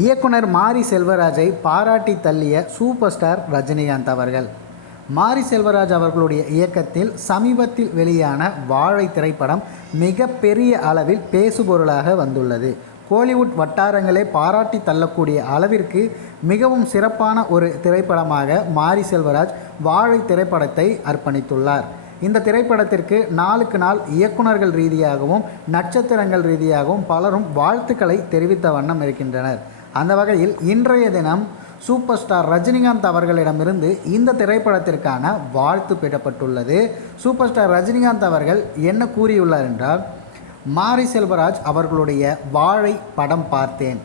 இயக்குனர் மாரி செல்வராஜை பாராட்டி தள்ளிய சூப்பர் ஸ்டார் ரஜினிகாந்த் அவர்கள். மாரி செல்வராஜ் அவர்களுடைய இயக்கத்தில் சமீபத்தில் வெளியான வாழை திரைப்படம் மிகப்பெரிய அளவில் பேசுபொருளாக வந்துள்ளது. கோலிவுட் வட்டாரங்களே பாராட்டி தள்ளக்கூடிய அளவிற்கு மிகவும் சிறப்பான ஒரு திரைப்படமாக மாரி செல்வராஜ் வாழை திரைப்படத்தை அர்ப்பணித்துள்ளார். இந்த திரைப்படத்திற்கு நாளுக்கு நாள் இயக்குநர்கள் ரீதியாகவும் நட்சத்திரங்கள் ரீதியாகவும் பலரும் வாழ்த்துக்களை தெரிவித்த வண்ணம் இருக்கின்றனர். அந்த வகையில் இன்றைய தினம் சூப்பர் ஸ்டார் ரஜினிகாந்த் அவர்களிடமிருந்து இந்த திரைப்படத்திற்கான வாழ்த்து பெறப்பட்டுள்ளது. சூப்பர் ஸ்டார் ரஜினிகாந்த் அவர்கள் என்ன கூறியுள்ளார் என்றால், மாரி செல்வராஜ் அவர்களுடைய வாழை படம் பார்த்தேன்.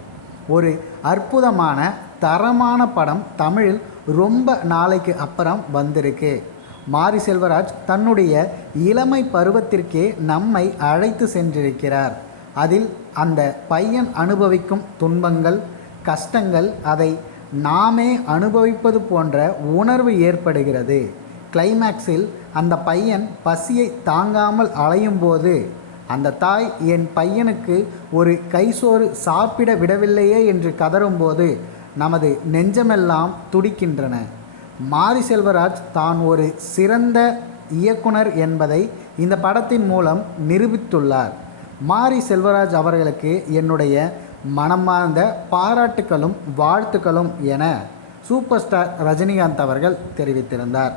ஒரு அற்புதமான தரமான படம் தமிழில் ரொம்ப நாளைக்கு அப்புறம் வந்திருக்கு. மாரி செல்வராஜ் தன்னுடைய இளமை பருவத்திற்கே நம்மை அழைத்து சென்றிருக்கிறார். அதில் அந்த பையன் அனுபவிக்கும் துன்பங்கள், கஷ்டங்கள், அதை நாமே அனுபவிப்பது போன்ற உணர்வு ஏற்படுகிறது. கிளைமேக்ஸில் அந்த பையன் பசியை தாங்காமல் அலையும் போது அந்த தாய் என் பையனுக்கு ஒரு கைசோறு சாப்பிட விடவில்லையே என்று கதறும்போது நமது நெஞ்சமெல்லாம் துடிக்கின்றன. மாரி செல்வராஜ் தான் ஒரு சிறந்த இயக்குனர் என்பதை இந்த படத்தின் மூலம் நிரூபித்துள்ளார். மாரி செல்வராஜ் அவர்களுக்கு என்னுடைய மனமார்ந்த பாராட்டுக்களும் வாழ்த்துக்களும் என சூப்பர் ஸ்டார் ரஜினிகாந்த் அவர்கள் தெரிவித்திருந்தார்.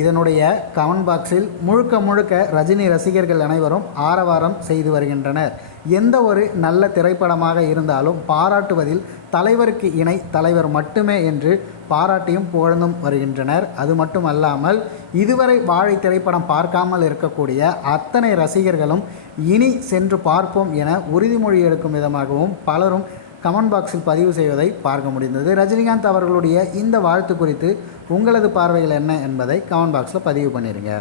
இதனுடைய கமெண்ட் பாக்ஸில் முழுக்க ரஜினி ரசிகர்கள் அனைவரும் ஆரவாரம் செய்து வருகின்றனர். எந்த ஒரு நல்ல திரைப்படமாக இருந்தாலும் பாராட்டுவதில் தலைவருக்கு இணை தலைவர் மட்டுமே என்று பாராட்டியும் புகழ்ந்தும் வருகின்றனர். அது மட்டுமல்லாமல் இதுவரை வாழை திரைப்படம் பார்க்காமல் இருக்கக்கூடிய அத்தனை ரசிகர்களும் இனி சென்று பார்ப்போம் என உறுதிமொழி எடுக்கும் விதமாகவும் பலரும் கமெண்ட் பாக்ஸில் பதிவு செய்வதை பார்க்க முடிந்தது. ரஜினிகாந்த் அவர்களுடைய இந்த வாழ்த்து குறித்து உங்களது பார்வைகள் என்ன என்பதை கமெண்ட் பாக்ஸில் பதிவு பண்ணிடுங்க.